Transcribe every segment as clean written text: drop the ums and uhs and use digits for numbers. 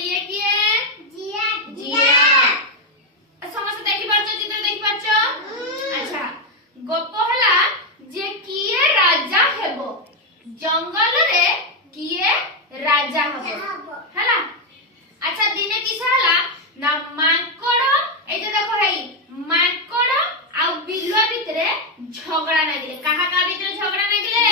ये किए जिराफ समस्त देखि पाछो चित्र देखि पाछो अच्छा गप हला जे किए राजा हेबो जंगल रे किए राजा हेबो हला अच्छा दिने किसा हला ना मांकड़ ए जे देखो हेई मांकड़ आ बिल्वा भितरे झगड़ा लागिले कहा भितरे झगड़ा लागिले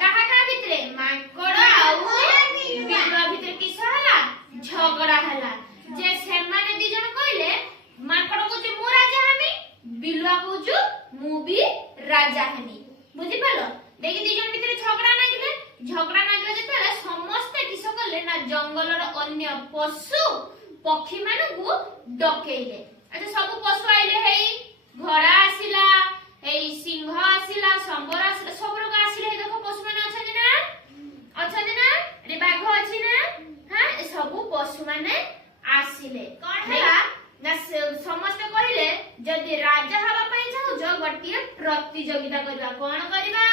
कहा भितरे मांकड़ आ बिल्वा भितरे किसा हला झगड़ा हला जे सेमाने दी जण कइले मांकड़ को जे मु राजा हमी बिल्वा को जो मु भी राजा हमी बुझि पालो देखि दी जण भितरे झगड़ा लागिले जेतले समस्त किस करले ना जंगलर अन्य पशु पक्षी मानकु डकेइले अच्छा सब पशु आइले हेई घोड़ा आसिला हेई सिंह आसिला संबर आसिला सब लोग आसिले हे देखो पशु माने अछन ना रे बाघ अछि ना हां ए सब पशु माने आसिले कोन हैला ना समस्त कहिले जदी राजा हवा पई चाहू जो गटिए प्रतियोगिता करबा कोन करबा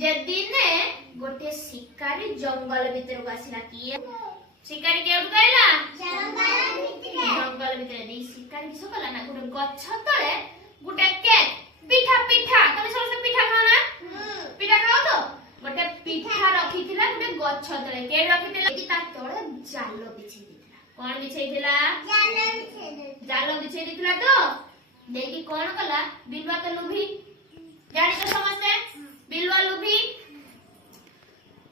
जे दिने गोटे शिकारी जंगल भीतर आसिला किए शिकारी केउड कहला जंगल भीतर दी शिकारी किस कला ना गोटे गछ तळे गोटे केक पिठा तमे समस्त पिठा खाओ ना पिठा खाओ तो गोटे पिठा रखिथिला गोटे गछ तळे के रखिथिला कि ता तळे जाल बिछै दिथिला कोन बिछै दिला जाल बिछै दिथिला तो देखि कोन कला बिलवा तो लुभी जानि तो समझते बिलवा लुभी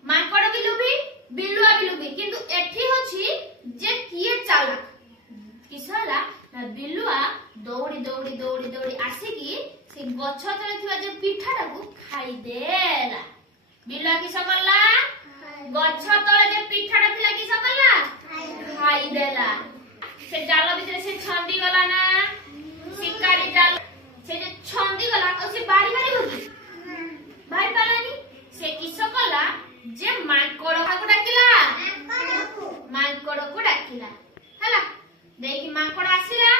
मांकड़ भी लुभी बिलवा भी लुभी किंतु एठी होछि जे किए चालाक किसला ना बिलवा दौड़ी आसिकी से गछ तले थिबा जे पिठाटा को खाई देला बिलवा किस करला गछ तले जे पिठाटा थिला किस करला खाई देला से जाल भितरे से छंदी गला ना शिकारी जाल से जे छंदी गला और से बारी होगी बारी पालानी से किस करला जे मांकड़ को डाकिला हला देखि मांकड़ आसिला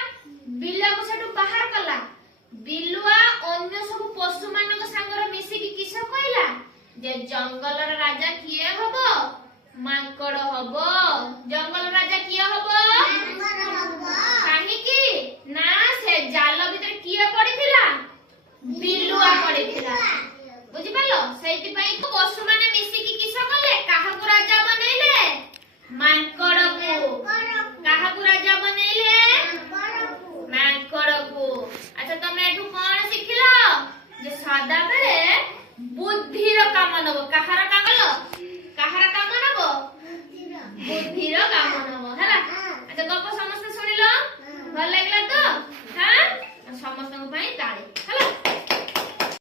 बिल्ला को सेटु बाहर कला बिलुआ अन्य सब पशु मानक संगर मिसी की किस कहला जे जंगलर राजा किए हबो मांकड़ हबो जंगल राजा किए हबो काहे की ना से जाल भीतर किए पड़िथिला बिलुआ पड़िथिला बुझि पालो सेति पई तो पशु माने मिसी की किस कले काहा को राजा बनेले मांकड़ को काहा को राजा बनेले मांकड़ को अच्छा तमे एठु कोन सिखिलो जे सादा बेले बुद्धि रो काम नबो काहार